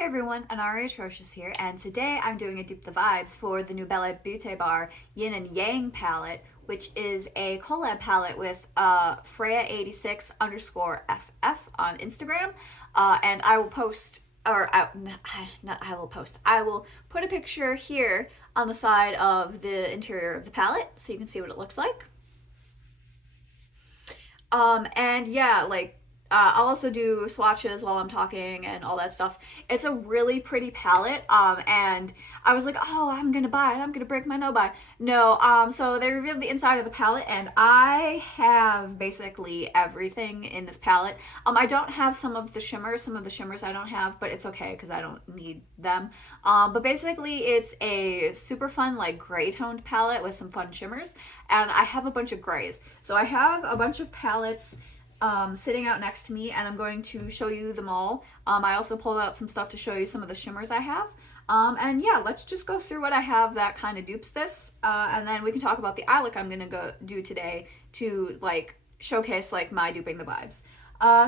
Hey everyone, Anari Atrocious here, and today I'm doing a Dupe the Vibes for the new Bellabeautebar Yin and Yang palette, which is a collab palette with Freya86 underscore FF on Instagram. And I will post, not I will post, I will put a picture here on the side of the interior of the palette so you can see what it looks like. And yeah, I'll also do swatches while I'm talking and all that stuff. It's a really pretty palette, and I was like, oh, I'm gonna buy it. I'm gonna break my no buy. No, so they revealed the inside of the palette, and I have basically everything in this palette. I don't have some of the shimmers. Some of the shimmers I don't have, but it's okay because I don't need them. But basically, it's a super fun, like, gray toned palette with some fun shimmers, and I have a bunch of grays. So I have a bunch of palettes sitting out next to me, and I'm going to show you them all. I also pulled out some stuff to show you some of the shimmers I have. And yeah, let's just go through what I have that kind of dupes this, and then we can talk about the eye look I'm gonna go do today to like showcase like my duping the vibes.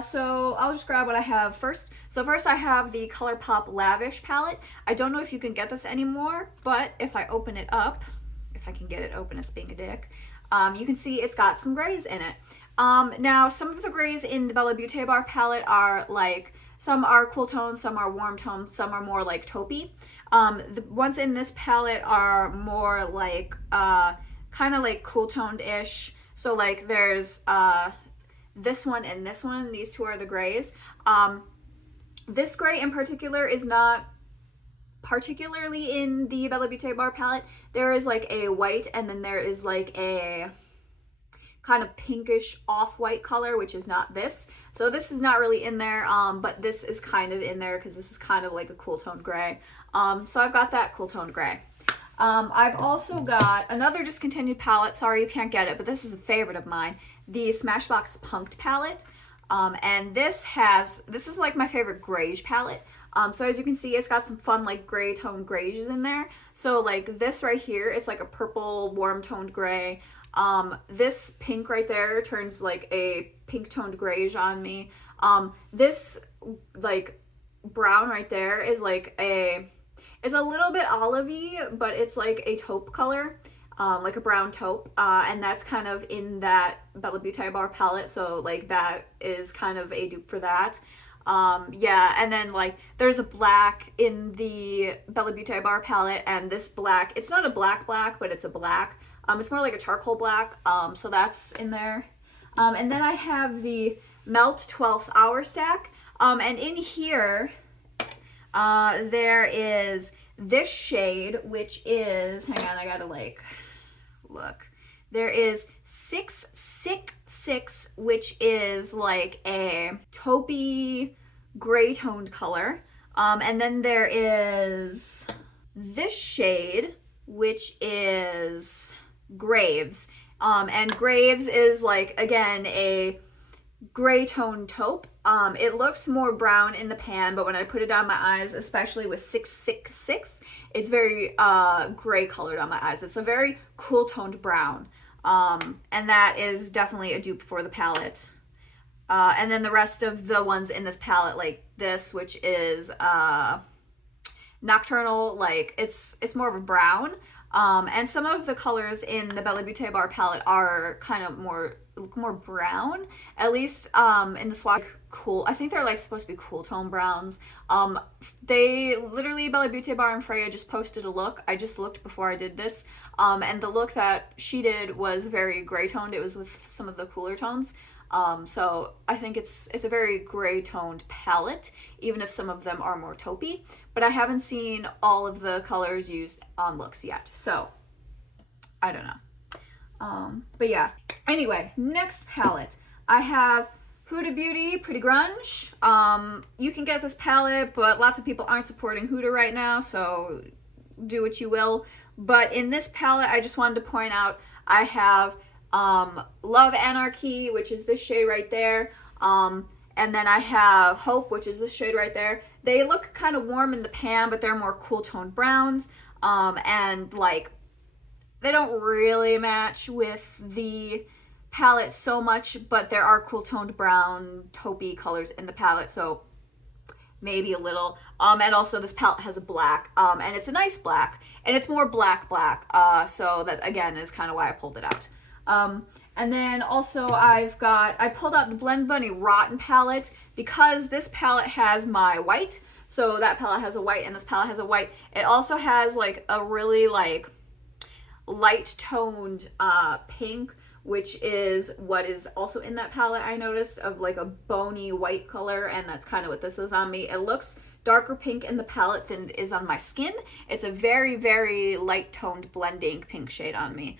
So I'll just grab what I have first. So first I have the ColourPop Lavish palette. I don't know if you can get this anymore, but if I open it up, if I can get it open, it's being a dick. You can see it's got some grays in it. Now, some of the grays in the Bellabeautebar palette are like, some are cool tones, some are warm tones, some are more like taupey. The ones in this palette are more like, kind of like cool toned-ish. So like there's this one and this one, these two are the grays. This gray in particular is not particularly in the Bellabeautebar palette. There is like a white, and then there is like a kind of pinkish off-white color, which is not this. So this is not really in there, but this is kind of in there because this is kind of like a cool toned gray. So I've got that cool toned gray. I've also got another discontinued palette. Sorry you can't get it, but this is a favorite of mine. The Smashbox Punked palette. And this is like my favorite grayish palette. So as you can see, it's got some fun like gray toned grays in there. So like this right here, it's like a purple warm toned gray. This pink right there turns like a pink toned grayish on me. This like brown right there is like it's a little bit olivey, but it's like a taupe color, like a brown taupe, and that's kind of in that Bellabeautebar palette, so like that is kind of a dupe for that. Yeah, and then like there's a black in the Bellabeautebar palette, and this black, it's not a black, but it's a black. It's more like a charcoal black, so that's in there. And then I have the Melt 12th Hour stack, and in here, there is this shade, which is, hang on, I gotta like, look. There is 666, which is like a taupey gray toned color. And then there is this shade, which is Graves. And Graves is like, again, a gray tone taupe. It looks more brown in the pan, but when I put it on my eyes, especially with 666, it's very gray colored on my eyes. It's a very cool toned brown. And that is definitely a dupe for the palette. And then the rest of the ones in this palette, like this, which is Nocturnal, like it's more of a brown. And some of the colors in the Bellabeautebar palette are kind of look more brown, at least in the swatch. Cool, I think they're like supposed to be cool tone browns. They literally, Bellabeautebar and Freya just posted a look. I just looked before I did this, and the look that she did was very gray toned. It was with some of the cooler tones. So I think it's a very gray toned palette, even if some of them are more taupey, but I haven't seen all of the colors used on looks yet, so I don't know. But yeah, anyway, next palette, I have Huda Beauty Pretty Grunge. You can get this palette, but lots of people aren't supporting Huda right now, so do what you will. But in this palette, I just wanted to point out, I have Love Anarchy, which is this shade right there, and then I have Hope, which is this shade right there. They look kind of warm in the pan, but they're more cool toned browns, and like they don't really match with the palette so much, but there are cool toned brown taupey colors in the palette, so maybe a little. And also this palette has a black, and it's a nice black, and it's more black, so that again is kind of why I pulled it out. And then also I pulled out the Blend Bunny Rotten palette because this palette has my white. So that palette has a white and this palette has a white. It also has like a really like light toned pink, which is what is also in that palette, I noticed, of like a bony white color, and that's kind of what this is on me. It looks darker pink in the palette than it is on my skin. It's a very, very light toned blending pink shade on me.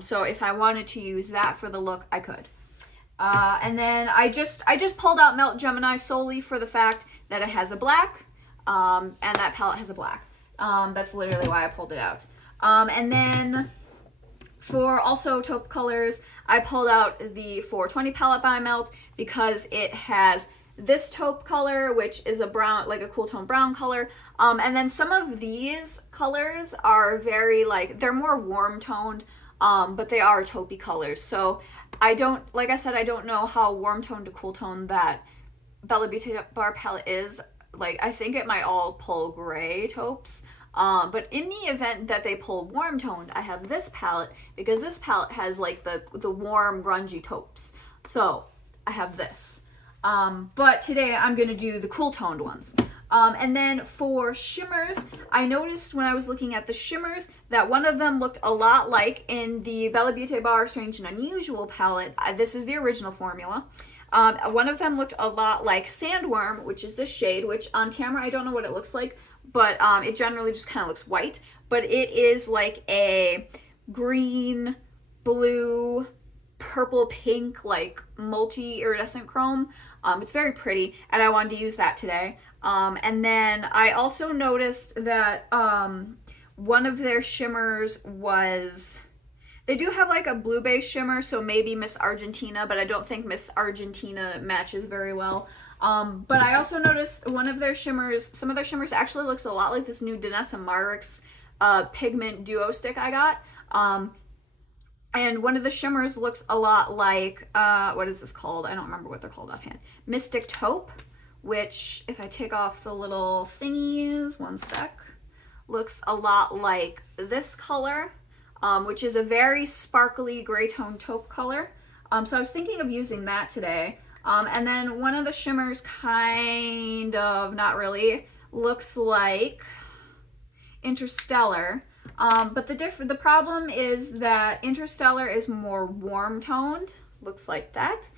So if I wanted to use that for the look, I could. And then I just pulled out Melt Gemini solely for the fact that it has a black, and that palette has a black. That's literally why I pulled it out. And then for also taupe colors, I pulled out the 420 palette by Melt because it has this taupe color, which is a brown, like a cool tone brown color. And then some of these colors are very like, they're more warm toned, but they are taupey colors. So I don't, like I said, I don't know how warm toned to cool tone that Bellabeautebar palette is. Like, I think it might all pull gray taupes. But in the event that they pull warm toned, I have this palette because this palette has like the warm grungy taupes. So I have this. But today I'm going to do the cool toned ones. And then for shimmers, I noticed when I was looking at the shimmers that one of them looked a lot like in the Bellabeautebar Strange and Unusual palette. This is the original formula. One of them looked a lot like Sandworm, which is this shade, which on camera I don't know what it looks like, but it generally just kind of looks white. But it is like a green, blue, purple, pink, like multi-iridescent chrome. It's very pretty, and I wanted to use that today. And then I also noticed that one of their shimmers was... They do have like a blue base shimmer, so maybe Miss Argentina, but I don't think Miss Argentina matches very well. But I also noticed one of their shimmers, some of their shimmers actually looks a lot like this new Danessa Myricks pigment duo stick I got. And one of the shimmers looks a lot like, what is this called? I don't remember what they're called offhand. Mystic Taupe, which if I take off the little thingies, one sec, looks a lot like this color. Which is a very sparkly gray tone taupe color. So I was thinking of using that today. And then one of the shimmers kind of, not really, looks like Interstellar. But the problem is that Interstellar is more warm toned, looks like that.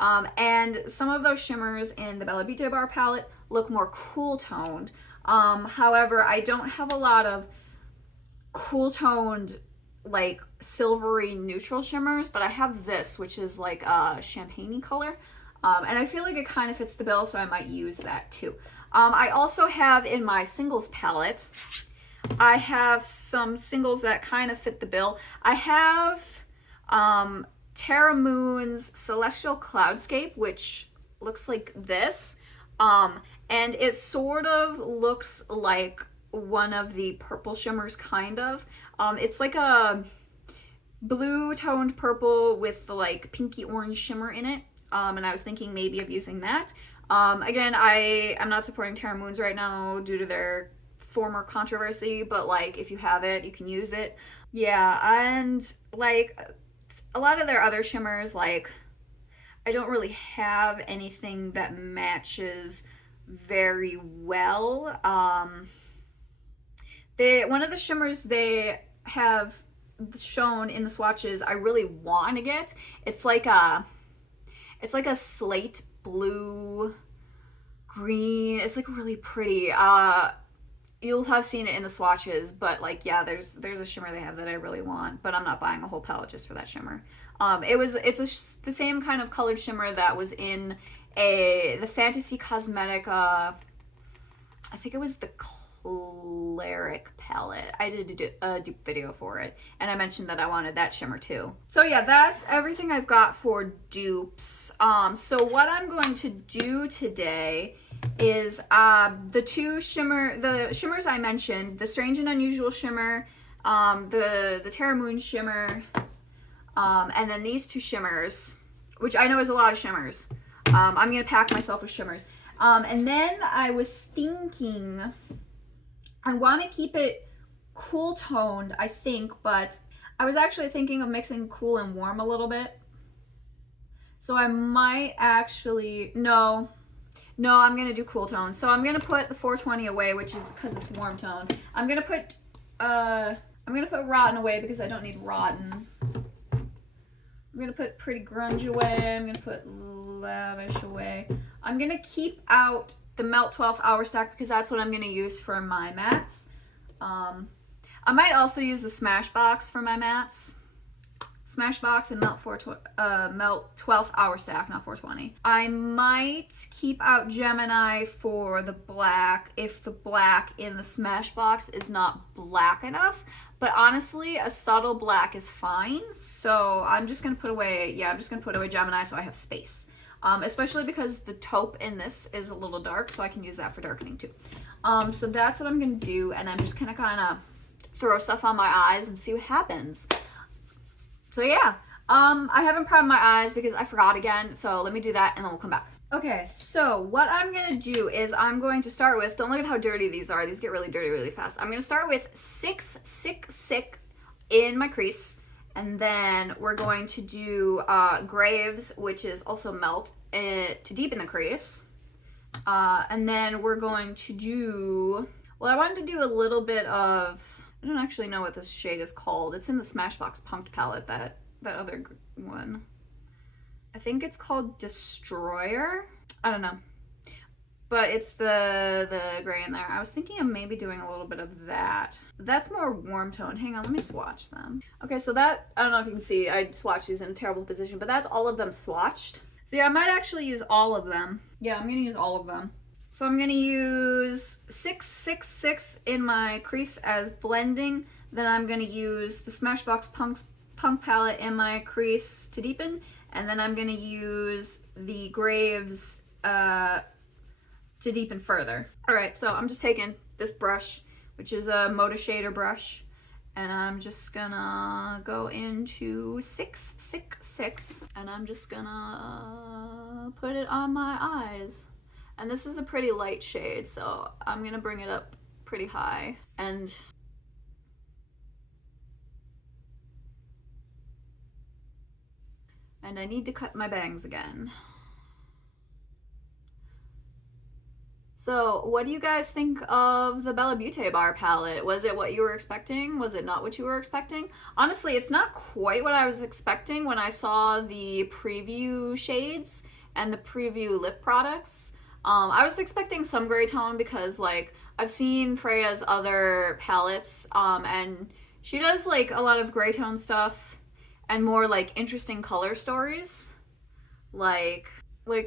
And some of those shimmers in the Bellabeautebar palette look more cool toned. However, I don't have a lot of cool toned like silvery neutral shimmers, but I have this, which is like a champagne color, and I feel like it kind of fits the bill, so I might use that too. I also have in my singles palette, I have some singles that kind of fit the bill. I have Terra Moon's Celestial Cloudscape, which looks like this, and it sort of looks like one of the purple shimmers, kind of. It's like a blue toned purple with the like pinky orange shimmer in it. And I was thinking maybe of using that. Again, I'm not supporting Terra Moons right now due to their former controversy, but like if you have it, you can use it. Yeah, and like a lot of their other shimmers, like I don't really have anything that matches very well. One of the shimmers they have shown in the swatches I really want to get. It's like a slate blue green. It's like really pretty. You'll have seen it in the swatches, but like yeah, there's a shimmer they have that I really want, but I'm not buying a whole palette just for that shimmer. It's the same kind of colored shimmer that was in the Fantasy Cosmetic. I think it was the Cleric palette. I did a dupe video for it, and I mentioned that I wanted that shimmer too. So yeah, that's everything I've got for dupes. So what I'm going to do today is the shimmers I mentioned, the Strange and Unusual shimmer, the Terra Moon shimmer, and then these two shimmers, which I know is a lot of shimmers. I'm gonna pack myself with shimmers. And then I was thinking, I want to keep it cool toned, I think, but I was actually thinking of mixing cool and warm a little bit. So I might actually, no, I'm gonna do cool tone. So I'm gonna put the 420 away, which is because it's warm tone. I'm gonna put rotten away because I don't need rotten. I'm gonna put pretty grunge away. I'm gonna put lavish away. I'm gonna keep out the melt 12th hour stack because that's what I'm gonna use for my mats. I might also use the smashbox for my mats. Smashbox and melt 12th hour stack, not 420. I might keep out Gemini for the black if the black in the Smashbox is not black enough. But honestly, a subtle black is fine. So I'm just gonna put away, Gemini so I have space. Especially because the taupe in this is a little dark, so I can use that for darkening too. So that's what I'm gonna do, and I'm just gonna kind of throw stuff on my eyes and see what happens. So yeah, I haven't primed my eyes because I forgot again, so let me do that and then we'll come back. Okay, so what I'm gonna do is I'm going to start with, don't look at how dirty these are, these get really dirty really fast. I'm gonna start with 666 in my crease, and then we're going to do Graves, which is also melt, to deepen the crease. And then we're going to do, well, I wanted to do a little bit of, I don't actually know what this shade is called. It's in the Smashbox Punked palette, that other one. I think it's called Destroyer. I don't know. But it's the gray in there. I was thinking of maybe doing a little bit of that. That's more warm tone. Hang on, let me swatch them. Okay, so that, I don't know if you can see, I swatched these in a terrible position, but that's all of them swatched. So yeah, I might actually use all of them. Yeah, I'm gonna use all of them. So I'm gonna use 666 in my crease as blending. Then I'm gonna use the Smashbox Punk palette in my crease to deepen. And then I'm gonna use the Graves to deepen further. All right, so I'm just taking this brush, which is a Moda Shader brush, and I'm just gonna go into 666, and I'm just gonna put it on my eyes. And this is a pretty light shade, so I'm gonna bring it up pretty high. And I need to cut my bangs again. So what do you guys think of the Bellabeautebar palette? Was it what you were expecting? Was it not what you were expecting? Honestly, it's not quite what I was expecting when I saw the preview shades and the preview lip products. I was expecting some gray tone because, like, I've seen Freya's other palettes, and she does, like, a lot of gray tone stuff and more, like, interesting color stories. Like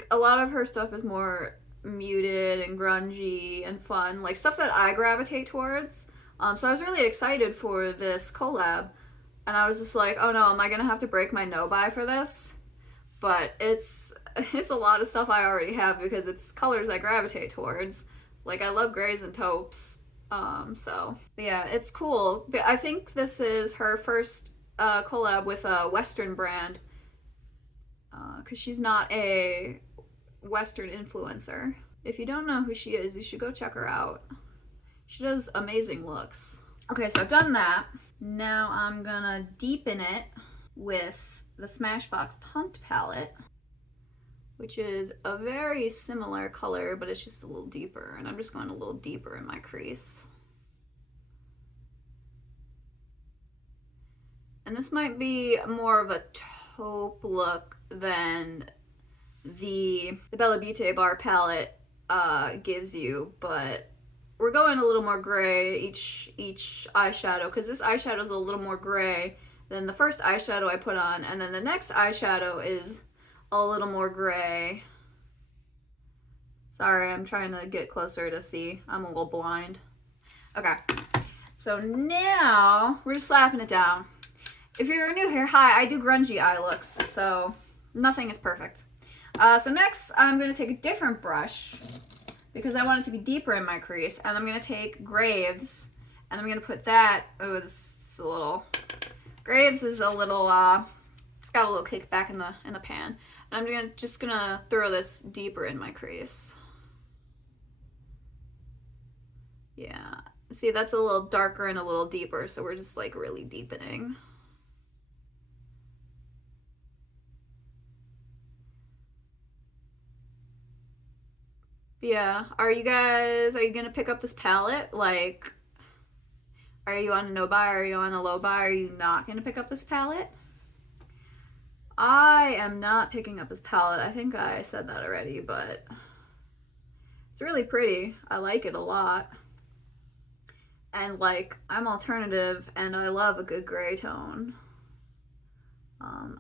a lot of her stuff is more muted and grungy and fun, like stuff that I gravitate towards. So I was really excited for this collab, and I was just like, oh no, am I gonna have to break my no-buy for this? But it's a lot of stuff I already have because it's colors I gravitate towards. Like, I love grays and taupes. So yeah, it's cool. But I think this is her first collab with a Western brand, because she's not a Western influencer. If you don't know who she is, you should go check her out. She does amazing looks. Okay, so I've done that. Now I'm gonna deepen it with the Smashbox Punked palette, which is a very similar color, but it's just a little deeper, and I'm just going a little deeper in my crease. And this might be more of a taupe look than the Bellabeautebar palette gives you, but we're going a little more gray each eyeshadow, because this eyeshadow is a little more gray than the first eyeshadow I put on, and then the next eyeshadow is a little more gray. Sorry, I'm trying to get closer to see. I'm a little blind. Okay, so now we're just slapping it down. If you're new here, hi, I do grungy eye looks, so nothing is perfect. So next, I'm going to take a different brush because I want it to be deeper in my crease, and I'm going to take Graves, and I'm going to put that, oh, this is a little, Graves is a little, it's got a little kick back in the pan, and I'm just going to throw this deeper in my crease. See, that's a little darker and a little deeper, so we're just like really deepening. Yeah, are you gonna pick up this palette? Like, are you on a no buy? Are you on a low buy? Are you not gonna pick up this palette? I am not picking up this palette. I think I said that already, but it's really pretty. I like it a lot. And like, I'm alternative and I love a good gray tone.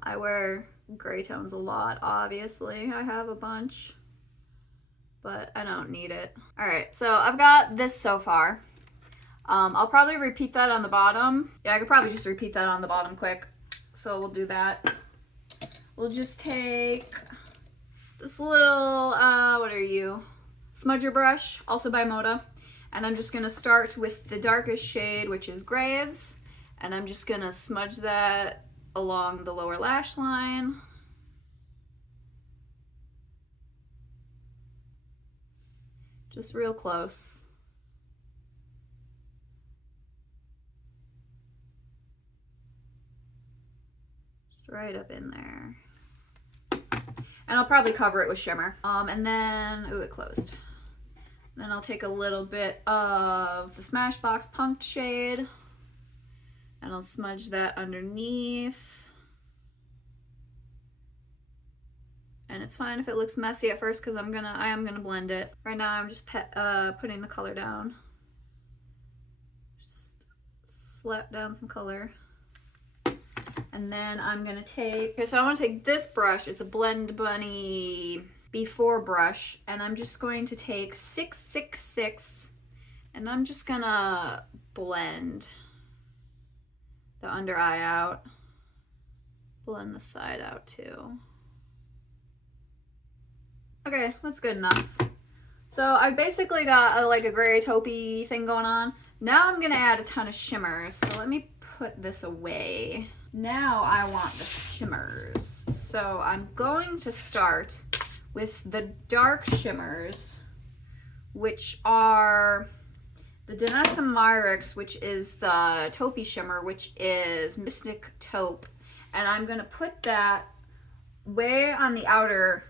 I wear gray tones a lot, obviously. I have a bunch, but I don't need it. All right, so I've got this so far. I'll probably repeat that on the bottom. Yeah, I could probably just repeat that on the bottom quick. So we'll do that. We'll just take this little, what are you? Smudger brush, also by Moda. And I'm just gonna start with the darkest shade, which is Graves. And I'm just gonna smudge that along the lower lash line. Just real close. Just right up in there. And I'll probably cover it with shimmer. And then, ooh, it closed. Then I'll take a little bit of the Smashbox Punked shade and I'll smudge that underneath. And it's fine if it looks messy at first because I am gonna blend it. Right now I'm just putting the color down. Just slap down some color. And then I'm gonna take, okay, so I wanna take this brush. It's a Blend Bunny Before brush, and I'm just going to take 666 and I'm just gonna blend the under eye out, blend the side out too. Okay, that's good enough. So I basically got like a gray taupey thing going on. Now I'm gonna add a ton of shimmers, so let me put this away. Now I want the shimmers, so I'm going to start with the dark shimmers, which are the Danessa Myricks, which is the taupey shimmer, which is Mystic Taupe. And I'm gonna put that way on the outer,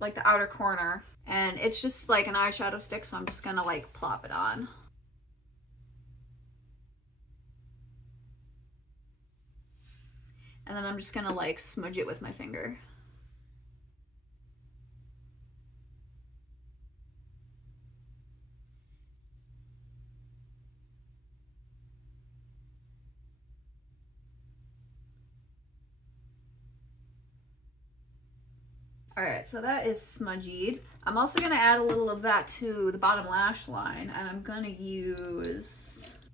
like the outer corner. And it's just like an eyeshadow stick, so I'm just gonna like plop it on. And then I'm just gonna like smudge it with my finger. All right, so that is smudgied. I'm also gonna add a little of that to the bottom lash line, and I'm gonna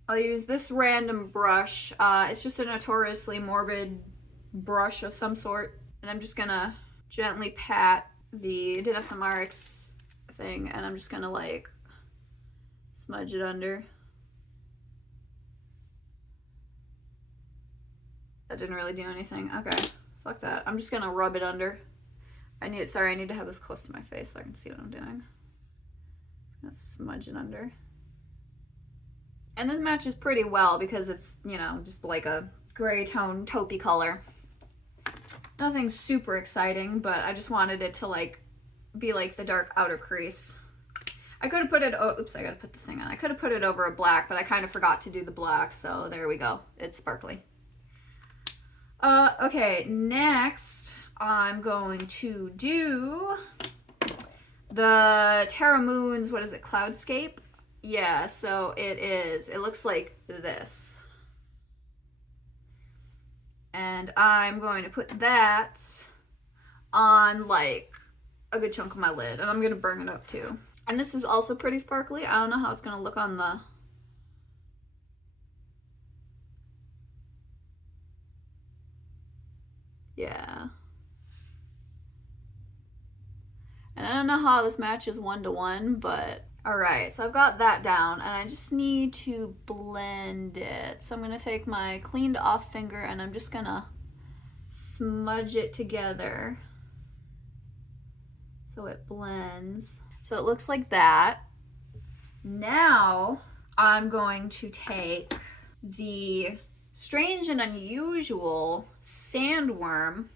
I'll use this random brush. It's just a notoriously morbid brush of some sort, and I'm just gonna gently pat the Danessa Myricks thing, and I'm just gonna like smudge it under. That didn't really do anything. Okay, fuck that. I'm just gonna rub it under. I need to have this close to my face so I can see what I'm doing. Just gonna smudge it under. And this matches pretty well because it's, you know, just like a gray tone taupey color. Nothing super exciting, but I just wanted it to like be like the dark outer crease. I could have put it, oh, oops, I gotta put the thing on. I could have put it over a black, but I kind of forgot to do the black, so there we go. It's sparkly. Okay, next I'm going to do the Terra Moon's, what is it, Cloudscape? Yeah, so it looks like this. And I'm going to put that on like a good chunk of my lid, and I'm gonna burn it up too. And this is also pretty sparkly. I don't know how it's gonna look on the, yeah. And I don't know how this matches 1-to-1, but all right, so I've got that down and I just need to blend it. So I'm gonna take my cleaned off finger and I'm just gonna smudge it together so it blends. So it looks like that. Now I'm going to take the Strange and Unusual Sandworm,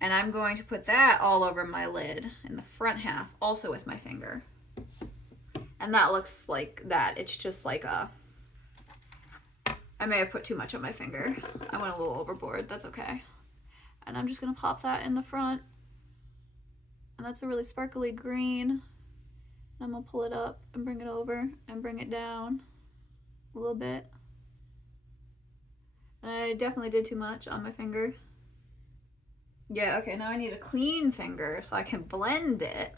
and I'm going to put that all over my lid in the front half, also with my finger. And that looks like that. It's just like a... I may have put too much on my finger. I went a little overboard. That's okay. And I'm just going to pop that in the front. And that's a really sparkly green. I'm going to pull it up and bring it over and bring it down a little bit. And I definitely did too much on my finger. Yeah, okay, now I need a clean finger so I can blend it.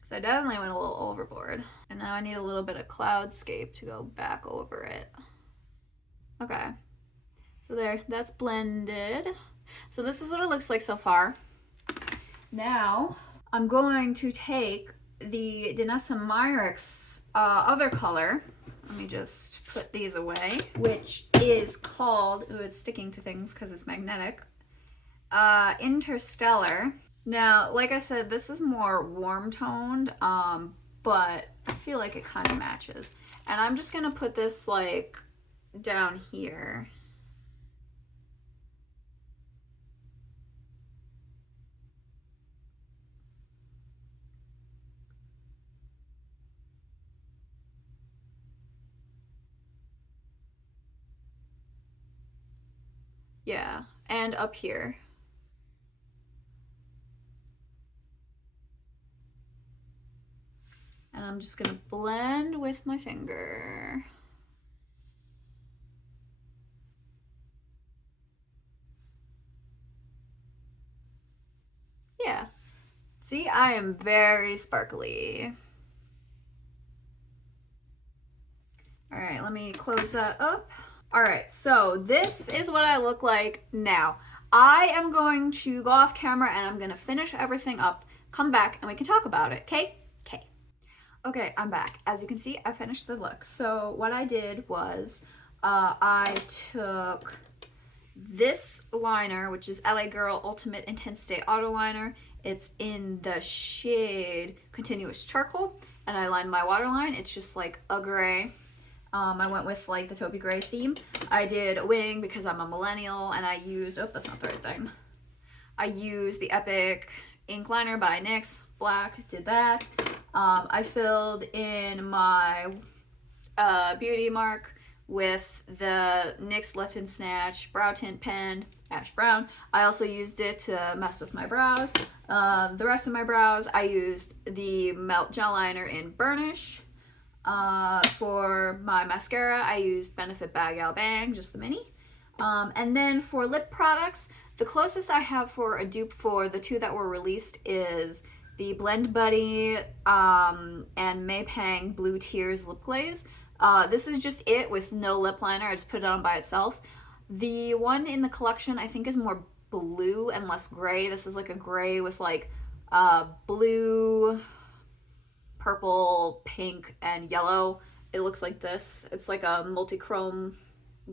Because I definitely went a little overboard. And now I need a little bit of Cloudscape to go back over it. Okay. So there, that's blended. So this is what it looks like so far. Now, I'm going to take the Danessa Myricks other color. Let me just put these away. Which is called, ooh, it's sticking to things because it's magnetic. Interstellar. Now, like I said, this is more warm toned, but I feel like it kind of matches. And I'm just gonna put this like down here. Yeah, and up here. And I'm just gonna blend with my finger. Yeah. See, I am very sparkly. All right, let me close that up. All right, so this is what I look like now. I am going to go off camera and I'm gonna finish everything up, come back, and we can talk about it, okay? Okay. Okay, I'm back. As you can see, I finished the look. So what I did was I took this liner, which is LA Girl Ultimate Intense Stay Auto Liner. It's in the shade Continuous Charcoal, and I lined my waterline. It's just like a gray. I went with like the taupey gray theme. I did a wing because I'm a millennial, and I used, oh, that's not the right thing. I used the Epic ink liner by NYX, black, did that. I filled in my beauty mark with the NYX Lift and Snatch brow tint pen, ash brown. I also used it to mess with my brows. The rest of my brows, I used the Melt Gel Liner in Burnish. For my mascara, I used Benefit Bag Out Bang, just the mini. And then for lip products, the closest I have for a dupe for the two that were released is the Blend Buddy and Maypang Blue Tears Lip Glaze. This is just it with no lip liner. I just put it on by itself. The one in the collection I think is more blue and less gray. This is like a gray with like blue, purple, pink, and yellow. It looks like this. It's like a multi-chrome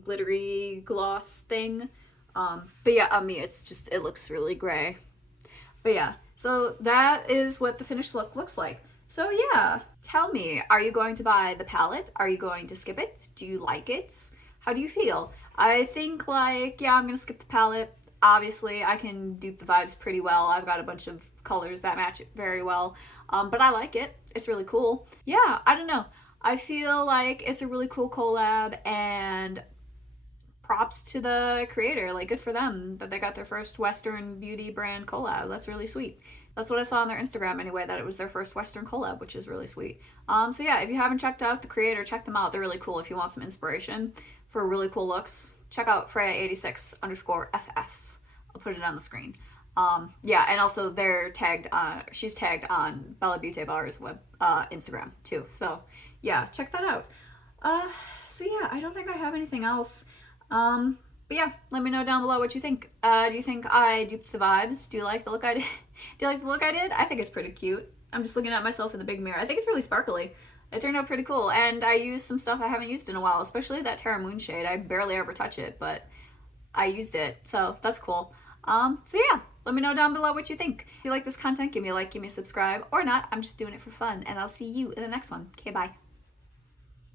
glittery gloss thing. But yeah, on me it's just, it looks really gray. But yeah, so that is what the finished look looks like. So yeah, tell me, are you going to buy the palette? Are you going to skip it? Do you like it? How do you feel? I think like, yeah, I'm gonna skip the palette. Obviously, I can dupe the vibes pretty well. I've got a bunch of colors that match it very well. But I like it. It's really cool. Yeah, I don't know. I feel like it's a really cool collab, and props to the creator. Like, good for them that they got their first Western beauty brand collab. That's really sweet. That's what I saw on their Instagram anyway, that it was their first Western collab, which is really sweet. So yeah, if you haven't checked out the creator, check them out. They're really cool. If you want some inspiration for really cool looks, check out Freya86_FF. I'll put it on the screen. Yeah, and also they're tagged on, she's tagged on Bellabeautebar's Instagram too. So yeah, check that out. So yeah, I don't think I have anything else. But yeah, let me know down below what you think. Do you think I duped the vibes? Do you like the look I did? Do you like the look I did? I think it's pretty cute. I'm just looking at myself in the big mirror. I think it's really sparkly. It turned out pretty cool. And I used some stuff I haven't used in a while, especially that Terra Moon shade. I barely ever touch it, but I used it. So that's cool. So yeah, let me know down below what you think. If you like this content, give me a like, give me a subscribe, or not. I'm just doing it for fun, and I'll see you in the next one. Okay, bye.